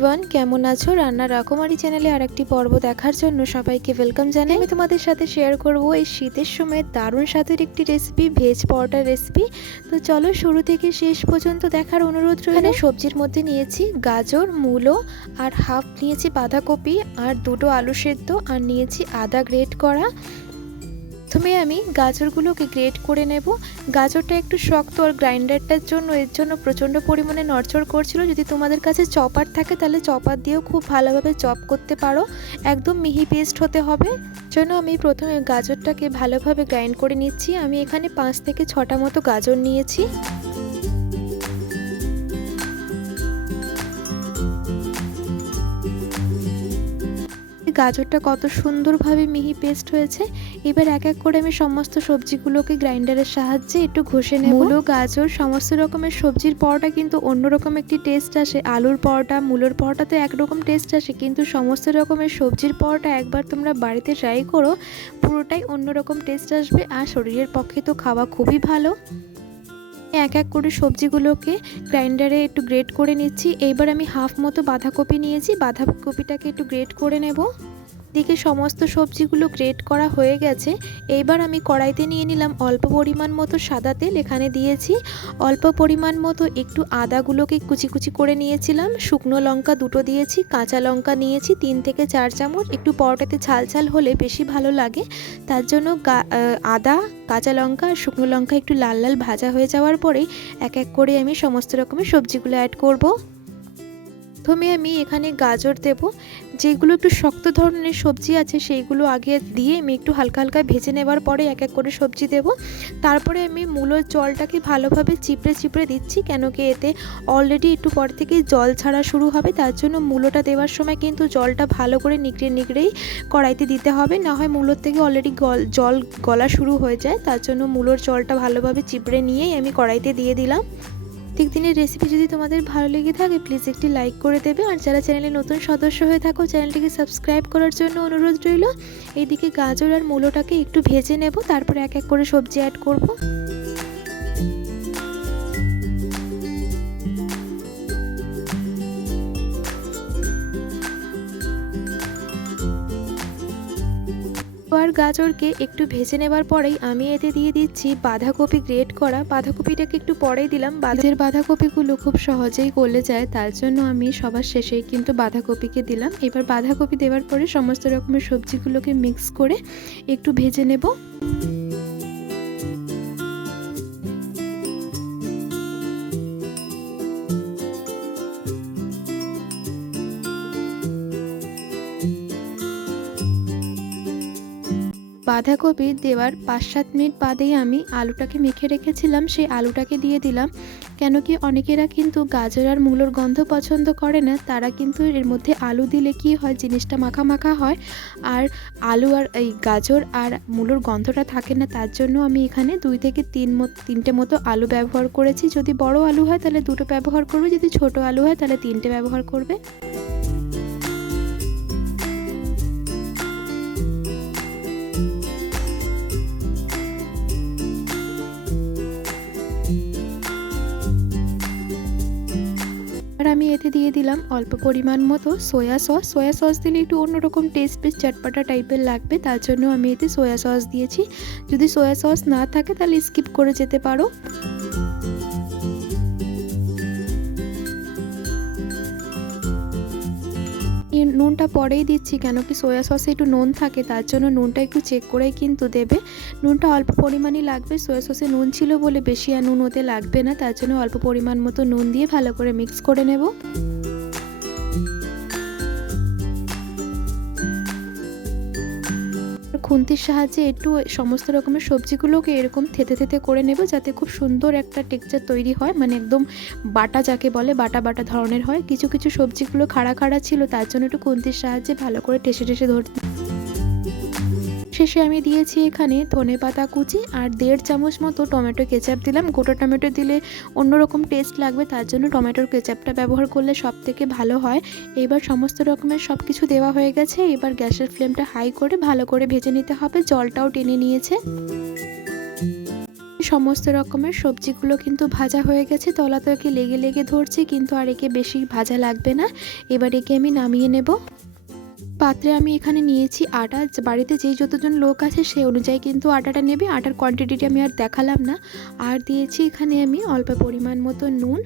Everyone, কেমন আছো? রান্না রাকুমারি চ্যানেলে আরেকটি পর্ব দেখার জন্য সবাইকে ওয়েলকাম জানাই। আমি তোমাদের সাথে শেয়ার করব এই শীতের সময় দারুণ স্বাদের একটি রেসিপি, ভেজ পরোটার রেসিপি। তো চলো শুরু থেকে শেষ পর্যন্ত দেখার অনুরোধ রইল। সবজির মধ্যে নিয়েছি গাজর, মূলো, আর হাফ নিয়েছি বাঁধাকপি, আর দুটো আলু সেদ্ধ, আর নিয়েছি আদা গ্রেট করা। প্রথমে আমি গাজরগুলোকে গ্রেট করে নেব। গাজরটা একটু শক্ত, আর গ্রাইন্ডারটার জন্য এর জন্য প্রচণ্ড পরিমাণে নড়চড় করছিল। যদি তোমাদের কাছে চপার থাকে তাহলে চপার দিয়েও খুব ভালোভাবে চপ করতে পারো, একদম মিহি পেস্ট হতে হবে। জন্য আমি প্রথমে গাজরটাকে ভালোভাবে গ্রাইন্ড করে নিচ্ছি। আমি এখানে 5 থেকে 6টা মতো গাজর নিয়েছি। গাজরটা কত সুন্দরভাবে মিহি পেস্ট হয়েছে। এবার এক এক করে আমি সমস্ত সবজিগুলোকে গ্রাইন্ডারের সাহায্যে একটু ঘষে নেব। মূলো, গাজর, সমস্ত রকমের সবজির পরোটা কিন্তু অন্যরকম একটি টেস্ট আসে। আলুর পরোটা, মূলোর পরোটা তো একরকম টেস্ট আসে, কিন্তু সমস্ত রকমের সবজির পরোটা একবার তোমরা বাড়িতে ট্রাই করো, পুরোটাই অন্যরকম টেস্ট আসবে, আর শরীরের পক্ষে তো খাওয়া খুবই ভালো। এক এক করে সবজিগুলোকে গ্রাইন্ডারে একটু গ্রেট করে নিচ্ছি। এইবার আমি হাফ মতো বাঁধাকপি নিয়েছি, বাঁধাকপিটাকে একটু গ্রেট করে নেব। দিকে সমস্ত সবজিগুলো গ্রেট করা হয়ে গেছে। এইবার আমি কড়াইতে নিয়ে নিলাম অল্প পরিমাণ মতো সাদা তেল। এখানে দিয়েছি অল্প পরিমাণ মতো একটু আদাগুলোকে কুচি কুচি করে নিয়েছিলাম, শুকনো লঙ্কা দুটো দিয়েছি, কাঁচা লঙ্কা নিয়েছি 3 থেকে 4 চামচ। একটু পরোটাতে ঝাল ঝাল হলে বেশি ভালো লাগে, তার জন্য আদা, কাঁচা লঙ্কা আর শুকনো লঙ্কা একটু লাল লাল ভাজা হয়ে যাওয়ার পরেই এক এক করে আমি সমস্ত রকমের সবজিগুলো অ্যাড করব। প্রথমে আমি এখানে গাজর দেব। যেগুলো একটু শক্ত ধরনের সবজি আছে সেইগুলো আগে দিয়ে আমি একটু হালকা হালকা ভেজে নেবার পরে এক এক করে সবজি দেব। তারপরে আমি মূলোর জলটাকে ভালোভাবে চিপড়ে চিপড়ে দিচ্ছি, কেন কি এতে অলরেডি একটু পর থেকেই জল ছাড়া শুরু হবে। তার জন্য মূলোটা দেওয়ার সময় কিন্তু জলটা ভালো করে নিগড়ে নিগড়েই কড়াইতে দিতে হবে, না হয় মূলোর থেকে অলরেডি জল গলা শুরু হয়ে যায়। তার জন্য মূলোর জলটা ভালোভাবে চিপড়ে নিয়েই আমি কড়াইতে দিয়ে দিলাম। প্রত্যেকদিনের রেসিপি যদি তোমাদের ভালো লেগে থাকে প্লিজ একটি লাইক করে দেবে, আর যারা চ্যানেলে নতুন সদস্য হয়ে থাকো চ্যানেলটিকে সাবস্ক্রাইব করার জন্য অনুরোধ রইল। এইদিকে গাজর আর মূলোটাকে একটু ভেজে নেব, তারপরে এক এক করে সবজি অ্যাড করব। আর গাজরকে একটু ভেজে নেবার পরেই আমি এতে দিয়ে দিচ্ছি বাঁধাকপি গ্রেট করা। বাঁধাকপিটাকে একটু পরেই দিলাম, বাঁধাকপিগুলো খুব সহজেই গলে যায়, তার জন্য আমি সবার শেষেই কিন্তু বাঁধাকপিকে দিলাম। এবার বাঁধাকপি দেওয়ার পরে সমস্ত রকমের সবজিগুলোকে মিক্স করে একটু ভেজে নেব। বাঁধাকপি দেওয়ার 5-7 মিনিট বাদেই আমি আলুটাকে মেখে রেখেছিলাম, সেই আলুটাকে দিয়ে দিলাম। কেন কি অনেকেরা কিন্তু গাজর আর মূলোর গন্ধ পছন্দ করে না, তারা কিন্তু এর মধ্যে আলু দিলে কি হয়, জিনিসটা মাখা মাখা হয়, আর আলু আর এই গাজর আর মূলোর গন্ধটা থাকে না। তার জন্য আমি এখানে 2 থেকে 3টে মতো আলু ব্যবহার করেছি। যদি বড় আলু হয় তাহলে 2টো ব্যবহার করবে, যদি ছোট আলু হয় তাহলে 3টে ব্যবহার করবে। আর আমি এতে দিয়ে দিলাম অল্প পরিমাণ মতো সয়া সস। সয়া সস দিলে একটু অন্যরকম টেস্ট, বেশ চটপাটা টাইপের লাগবে, তার জন্য আমি এতে সয়া সস দিয়েছি। যদি সয়া সস না থাকে তাহলে স্কিপ করে যেতে পারো। নুনটা পরেই দিচ্ছি, কেন কি সয়া সসে একটু নুন থাকে, তার জন্য নুনটা একটু চেক করেই কিন্তু দেবে। নুনটা অল্প পরিমাণই লাগবে, সয়া সসে নুন ছিল বলে বেশি আর নুন ওতে লাগবে না, তার জন্য অল্প পরিমাণ মতো নুন দিয়ে ভালো করে মিক্স করে নেব। খুন্তির সাহায্যে একটু সমস্ত রকমের সবজিগুলোকে এরকম থেতে থেতে করে নেব, যাতে খুব সুন্দর একটা টেক্সচার তৈরি হয়, মানে একদম বাটা যাকে বলে বাটা বাটা ধরনের হয়। কিছু কিছু সবজিগুলো খাড়া খাড়া ছিল, তার জন্য একটু খুন্তির সাহায্যে ভালো করে টেসে টেসে ধরতে। শেষে আমি দিয়েছি এখানে ধনেপাতা কুচি আর 1.5 চামচ মতো টমেটো কেচাপ দিলাম। গোটা টমেটো দিলে অন্যরকম টেস্ট লাগবে, তার জন্য টমেটোর কেচাপটা ব্যবহার করলে সব থেকে ভালো হয়। এবার সমস্ত রকমের সব কিছু দেওয়া হয়ে গেছে। এবার গ্যাসের ফ্লেমটা হাই করে ভালো করে ভেজে নিতে হবে। জলটাও টেনে নিয়েছে। সমস্ত রকমের সবজিগুলো কিন্তু ভাজা হয়ে গেছে, তলাতলাকি লেগে লেগে ধরছে, কিন্তু আর একে বেশি ভাজা লাগবে না। এবার একে আমি নামিয়ে নেব। পাত্রে আমি এখানে নিয়েছি আটা। বাড়িতে যেই যতজন লোক আছে সেই অনুযায়ী কিন্তু আটাটা নেবে। আটার কোয়ান্টিটিটা আমি আর দেখালাম না। আর দিয়েছি এখানে আমি অল্প পরিমাণ মতো নুন,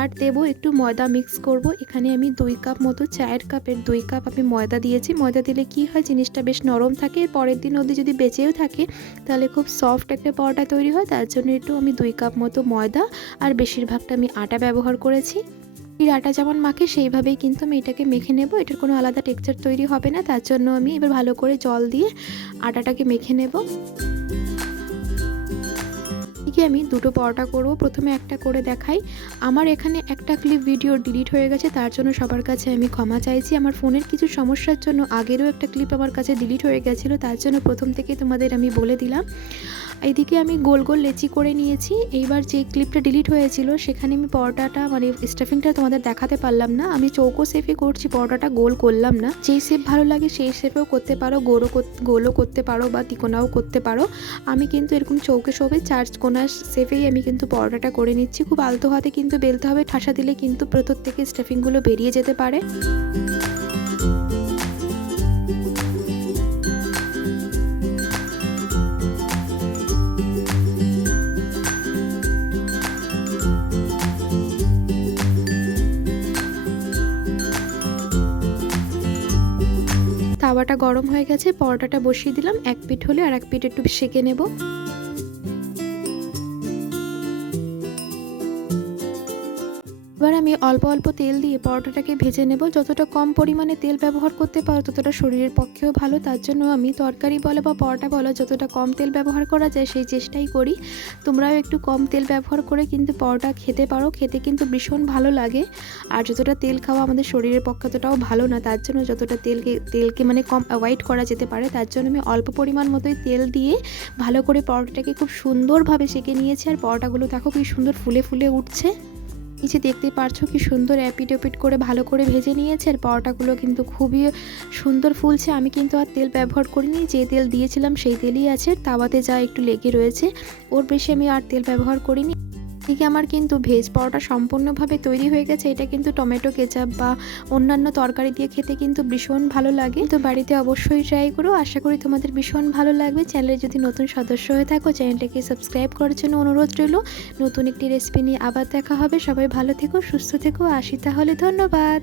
আর দেবো একটু ময়দা মিক্স করব। এখানে আমি 2 কাপ মতো, চায়ের কাপের 2 কাপ আমি ময়দা দিয়েছি। ময়দা দিলে কি হয়, জিনিসটা বেশ নরম থাকে, পরের দিন অবধি যদি বেঁচেও থাকে তাহলে খুব সফট একটা পরোটা তৈরি হয়। তার জন্য একটু আমি 2 কাপ মতো ময়দা আর বেশিরভাগটা আমি আটা ব্যবহার করেছি। আটা যেমন মাখে সেইভাবেই কিন্তু আমি এটাকে মেখে নেব। এটার কোনো আলাদা টেক্সচার তৈরি হবে না, তার জন্য আমি এবার ভালো করে জল দিয়ে আটাটাকে মেখে নেব। এদিকে আমি দুটো পরোটা করব। প্রথমে একটা করে দেখাই। আমার এখানে একটা ক্লিপ ভিডিও ডিলিট হয়ে গেছে, তার জন্য সবার কাছে আমি ক্ষমা চাইছি। আমার ফোনের কিছু সমস্যার জন্য আগেরও একটা ক্লিপ আমার কাছে ডিলিট হয়ে গেছিলো, তার জন্য প্রথম থেকে তোমাদের আমি বলে দিলাম। এদিকে আমি গোল গোল লেচি করে নিয়েছি। এইবার যে ক্লিপটা ডিলিট হয়েছিল সেখানে আমি পরোটাটা মানে স্টাফিংটা তোমাদের দেখাতে পারলাম না। আমি চৌকো শেপে করছি, পরোটাটা গোল করলাম না। যেই শেপ ভালো লাগে সেই শেপেও করতে পারো, গোলও করতে পারো বা তিকোনাও করতে পারো। আমি কিন্তু এরকম চৌকো শেপে 4 কোনা শেপেই আমি কিন্তু পরোটাটা করে নিচ্ছি। খুব আলতো হাতে কিন্তু বেলতে হবে, ঠাসা দিলে কিন্তু ভেতর থেকে স্টাফিংগুলো বেরিয়ে যেতে পারে। তাওয়াটা গরম হয়ে গেছে, পরোটাটা বসিয়ে দিলাম। এক পিঠ হলে আর এক পিঠ একটু সেঁকে নেব। এবার আমি অল্প অল্প তেল দিয়ে পরোটাটাকে ভেজে নেব। যতটা কম পরিমাণে তেল ব্যবহার করতে পারো ততটা শরীরের পক্ষেও ভালো। তার জন্য আমি তরকারি বলো বা পরোটা বলো যতটা কম তেল ব্যবহার করা যায় সেই চেষ্টাই করি। তোমরাও একটু কম তেল ব্যবহার করে কিন্তু পরোটা খেতে পারো, খেতে কিন্তু ভীষণ ভালো লাগে। আর যতটা তেল খাওয়া আমাদের শরীরের পক্ষে ততটাও ভালো না, তার জন্য যতটা তেলকে মানে কম অ্যাভয়েড করা যেতে পারে। তার জন্য আমি অল্প পরিমাণ মতোই তেল দিয়ে ভালো করে পরোটাটাকে খুব সুন্দরভাবে সেঁকে নিয়েছি। আর পরোটাগুলো দেখো কি সুন্দর ফুলে ফুলে উঠছে। নিচে দেখতেই পারছো কি সুন্দর এপিট ওপিট করে ভালো করে ভেজে নিয়েছে। আর পরোটাগুলো কিন্তু খুবই সুন্দর ফুলছে। আমি কিন্তু আর তেল ব্যবহার করিনি, যে তেল দিয়েছিলাম সেই তেলই আছে। তাওয়াতে যা একটু লেগে রয়েছে, ওর বেশি আমি আর তেল ব্যবহার করিনি। এদিকে আমার কিন্তু ভেজ পরোটা সম্পূর্ণভাবে তৈরি হয়ে গেছে। এটা কিন্তু টমেটো কেচাপ বা অন্যান্য তরকারি দিয়ে খেতে কিন্তু ভীষণ ভালো লাগে। তো বাড়িতে অবশ্যই ট্রাই করো, আশা করি তোমাদের ভীষণ ভালো লাগবে। চ্যানেলে যদি নতুন সদস্য হয়ে থাকো চ্যানেলটাকে সাবস্ক্রাইব করার জন্য অনুরোধ রইল। নতুন একটি রেসিপি নিয়ে আবার দেখা হবে। সবাই ভালো থেকো, সুস্থ থেকো। আসি তাহলে, ধন্যবাদ।